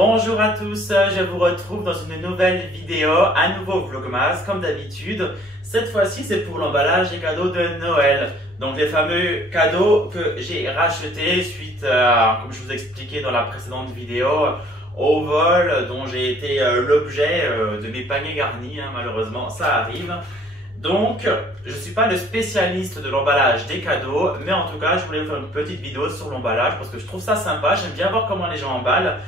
Bonjour à tous, je vous retrouve dans une nouvelle vidéo, un nouveau vlogmas comme d'habitude. Cette fois-ci c'est pour l'emballage des cadeaux de Noël. Donc les fameux cadeaux que j'ai rachetés suite à, comme je vous expliquais dans la précédente vidéo, au vol dont j'ai été l'objet de mes paniers garnis, malheureusement ça arrive. Donc je ne suis pas le spécialiste de l'emballage des cadeaux, mais en tout cas je voulais vous faire une petite vidéo sur l'emballage parce que je trouve ça sympa, j'aime bien voir comment les gens emballent.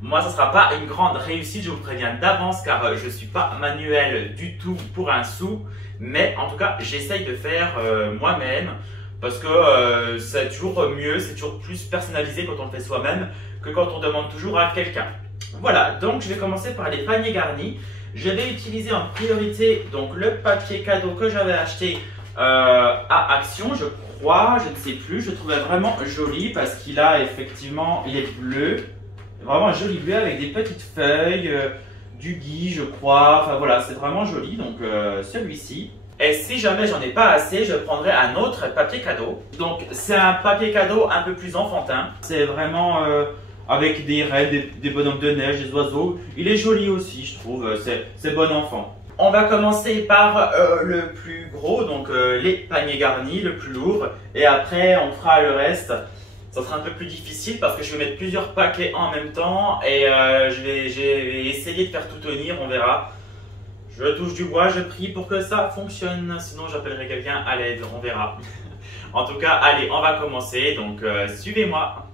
Moi, ça ne sera pas une grande réussite, je vous préviens d'avance car je ne suis pas manuel du tout pour un sou. Mais en tout cas, j'essaye de faire moi-même parce que c'est toujours mieux, c'est toujours plus personnalisé quand on le fait soi-même que quand on demande toujours à quelqu'un. Voilà, donc je vais commencer par les paniers garnis. Je vais utiliser en priorité donc, le papier cadeau que j'avais acheté à Action, je crois, je ne sais plus. Je trouvais vraiment joli parce qu'il a effectivement, il est bleu. Vraiment un joli bleu avec des petites feuilles, du gui je crois, enfin voilà c'est vraiment joli donc celui-ci. Et si jamais j'en ai pas assez, je prendrai un autre papier cadeau. Donc c'est un papier cadeau un peu plus enfantin, c'est vraiment avec des rêves, des bonhommes de neige, des oiseaux. Il est joli aussi je trouve, c'est bon enfant. On va commencer par le plus gros, donc les paniers garnis, le plus lourd, et après on fera le reste. Ça sera un peu plus difficile parce que je vais mettre plusieurs paquets en même temps et je vais essayer de faire tout tenir, on verra. Je touche du bois, je prie pour que ça fonctionne, sinon j'appellerai quelqu'un à l'aide, on verra. En tout cas, allez, on va commencer, donc suivez-moi.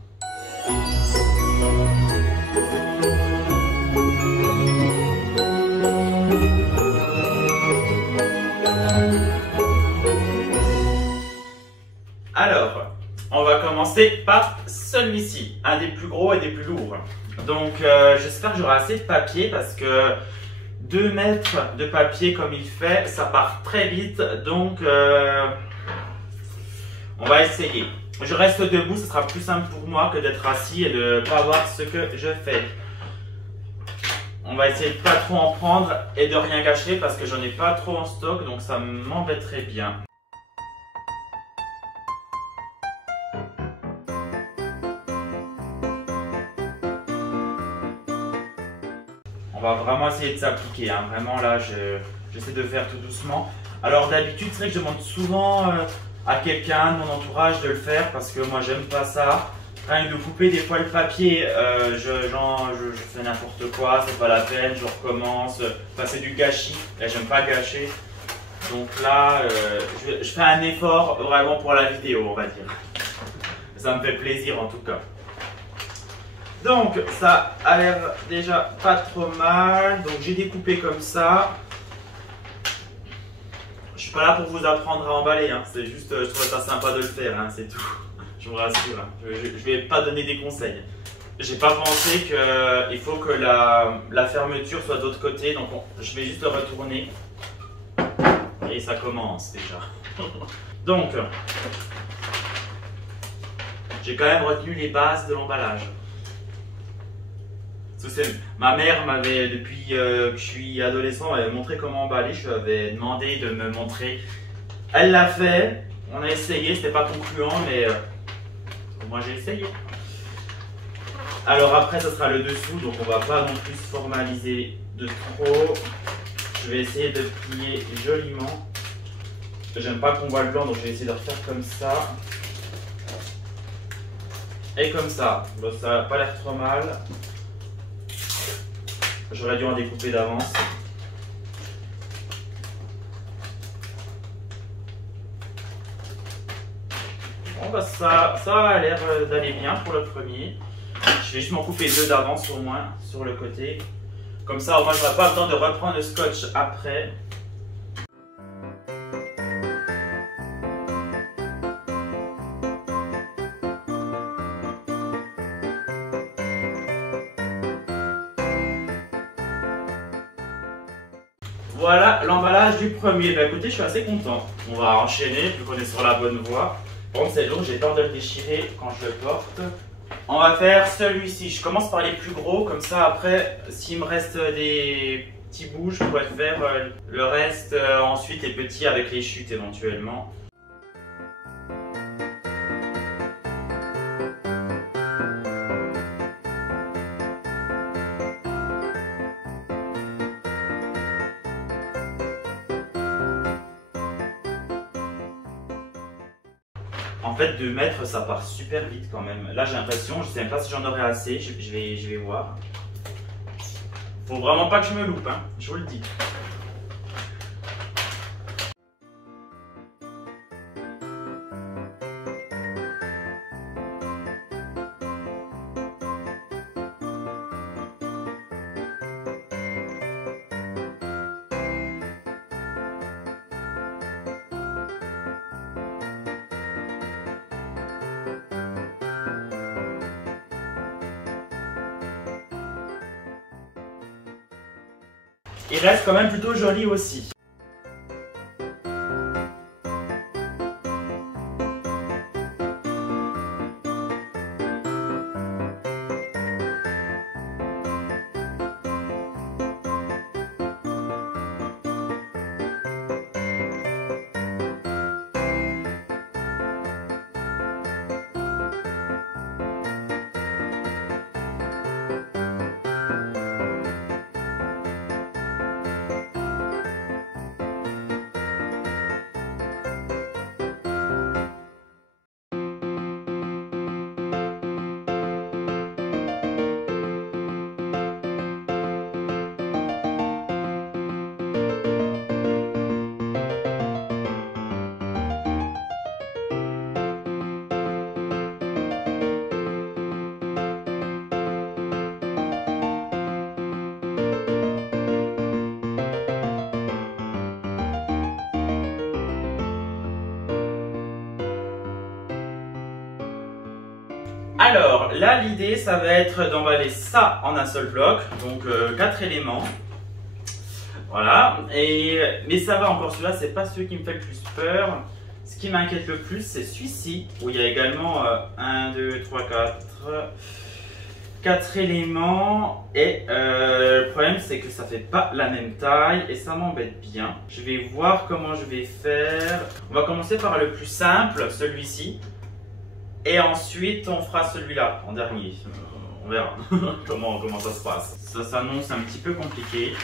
Alors, on va commencer par celui-ci, un des plus gros et des plus lourds. Donc j'espère que j'aurai assez de papier parce que 2 mètres de papier comme il fait, ça part très vite. Donc on va essayer. Je reste debout, ce sera plus simple pour moi que d'être assis et de ne pas voir ce que je fais. On va essayer de pas trop en prendre et de rien gâcher parce que j'en ai pas trop en stock, donc ça m'embêterait bien. On va vraiment essayer de s'appliquer, vraiment là j'essaie de faire tout doucement. Alors d'habitude c'est vrai que je demande souvent à quelqu'un de mon entourage de le faire parce que moi j'aime pas ça. Rien que de couper des fois le papier, je fais n'importe quoi, c'est pas la peine, je recommence, enfin c'est du gâchis, et j'aime pas gâcher. Donc là je fais un effort vraiment pour la vidéo on va dire. Ça me fait plaisir en tout cas. Donc ça a l'air déjà pas trop mal, donc j'ai découpé comme ça. Je suis pas là pour vous apprendre à emballer, c'est juste je trouve ça sympa de le faire, c'est tout. Je vous rassure, je vais pas donner des conseils. J'ai pas pensé qu'il faut que la fermeture soit de l'autre côté, donc je vais juste le retourner. Et ça commence déjà. Donc, j'ai quand même retenu les bases de l'emballage. Ma mère m'avait, depuis que je suis adolescent, elle m'avait montré comment emballer. Je lui avais demandé de me montrer. Elle l'a fait, on a essayé, c'était pas concluant, mais moi j'ai essayé. Alors après, ce sera le dessous, donc on va pas non plus se formaliser de trop. Je vais essayer de plier joliment. J'aime pas qu'on voit le blanc, donc je vais essayer de refaire comme ça. Et comme ça. Bon, ça n'a pas l'air trop mal. J'aurais dû en découper d'avance. Bon bah ça a l'air d'aller bien pour le premier. Je vais juste m'en couper 2 d'avance au moins sur le côté. Comme ça au moins j'aurai pas besoin de reprendre le scotch après. Voilà l'emballage du premier. Bah écoutez, je suis assez content. On va enchaîner vu qu'on est sur la bonne voie. Bon, c'est lourd, j'ai peur de le déchirer quand je le porte. On va faire celui-ci. Je commence par les plus gros, comme ça après, s'il me reste des petits bouts, je pourrais faire le reste ensuite les petits avec les chutes éventuellement. En fait, 2 mètres, ça part super vite quand même. Là, j'ai l'impression, je sais même pas si j'en aurai assez, je vais voir. Faut vraiment pas que je me loupe, hein, je vous le dis. Il reste quand même plutôt joli aussi. Alors, là, l'idée, ça va être d'emballer ça en un seul bloc, donc 4 éléments. Voilà, mais ça va encore, celui-là, c'est pas celui qui me fait le plus peur. Ce qui m'inquiète le plus, c'est celui-ci, où il y a également 1, 2, 3, 4 éléments. Et le problème, c'est que ça fait pas la même taille et ça m'embête bien. Je vais voir comment je vais faire. On va commencer par le plus simple, celui-ci. Et ensuite, on fera celui-là en dernier. On verra comment ça se passe. Ça s'annonce un petit peu compliqué.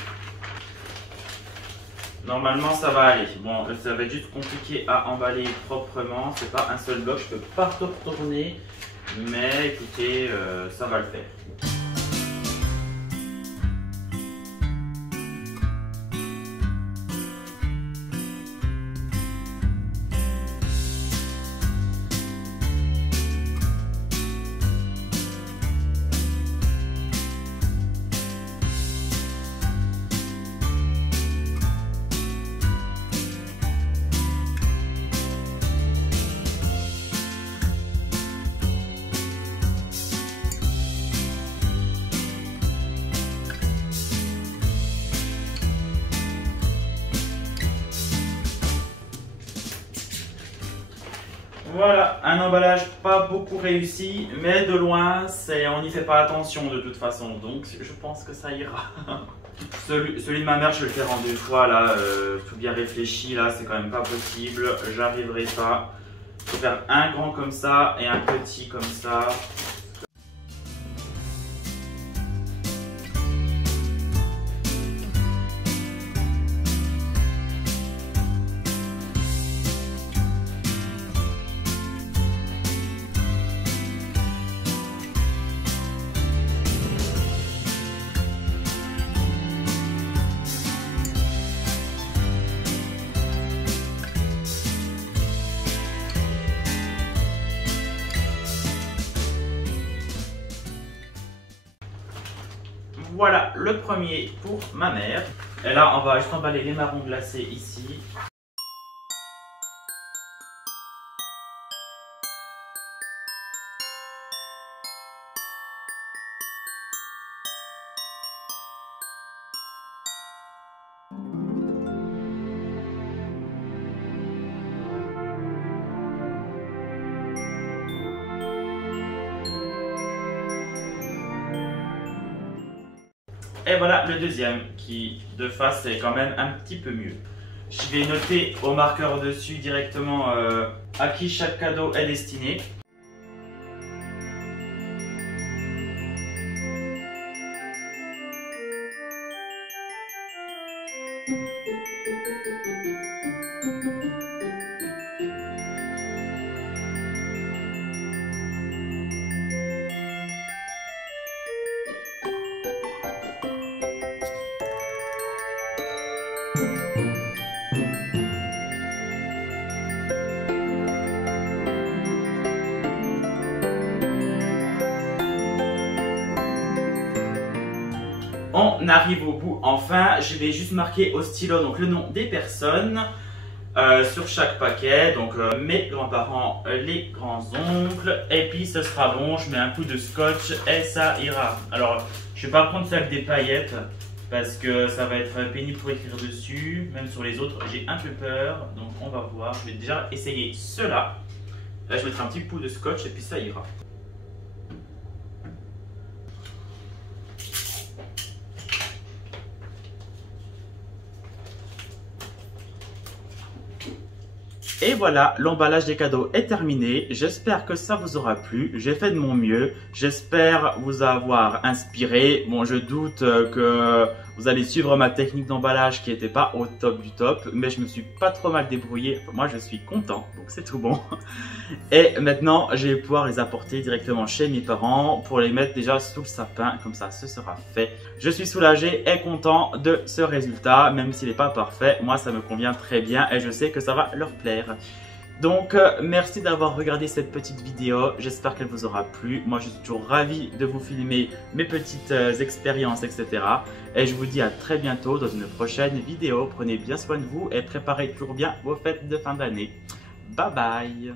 Normalement, ça va aller. Bon, ça va être juste compliqué à emballer proprement. C'est pas un seul bloc, je peux pas tout retourner. Mais écoutez, ça va le faire. Voilà, un emballage pas beaucoup réussi, mais de loin, on n'y fait pas attention de toute façon, donc je pense que ça ira. Celui de ma mère, je vais le faire en 2 fois, là, tout bien réfléchi, là, c'est quand même pas possible, j'arriverai pas. Il faut faire un grand comme ça et un petit comme ça. Voilà le premier pour ma mère. Et là, on va juste emballer les marrons glacés ici. Et voilà le deuxième qui de face est quand même un petit peu mieux. Je vais noter au marqueur dessus directement à qui chaque cadeau est destiné. On arrive au bout. Enfin, je vais juste marquer au stylo donc le nom des personnes sur chaque paquet. Donc mes grands-parents, les grands-oncles. Et puis ce sera bon. Je mets un coup de scotch et ça ira. Alors, je vais pas prendre ça avec des paillettes parce que ça va être pénible pour écrire dessus. Même sur les autres, j'ai un peu peur. Donc on va voir. Je vais déjà essayer cela. Là, je mettrai un petit coup de scotch et puis ça ira. Et voilà, l'emballage des cadeaux est terminé. J'espère que ça vous aura plu. J'ai fait de mon mieux. J'espère vous avoir inspiré. Bon, je doute que vous allez suivre ma technique d'emballage qui n'était pas au top du top. Mais je me suis pas trop mal débrouillé. Moi, je suis content. Donc, c'est tout bon. Et maintenant, je vais pouvoir les apporter directement chez mes parents pour les mettre déjà sous le sapin. Comme ça, ce sera fait. Je suis soulagé et content de ce résultat. Même s'il n'est pas parfait, moi, ça me convient très bien. Et je sais que ça va leur plaire. Donc merci d'avoir regardé cette petite vidéo, j'espère qu'elle vous aura plu. Moi je suis toujours ravi de vous filmer mes petites expériences, etc. Et je vous dis à très bientôt dans une prochaine vidéo. Prenez bien soin de vous et préparez toujours bien vos fêtes de fin d'année. Bye bye.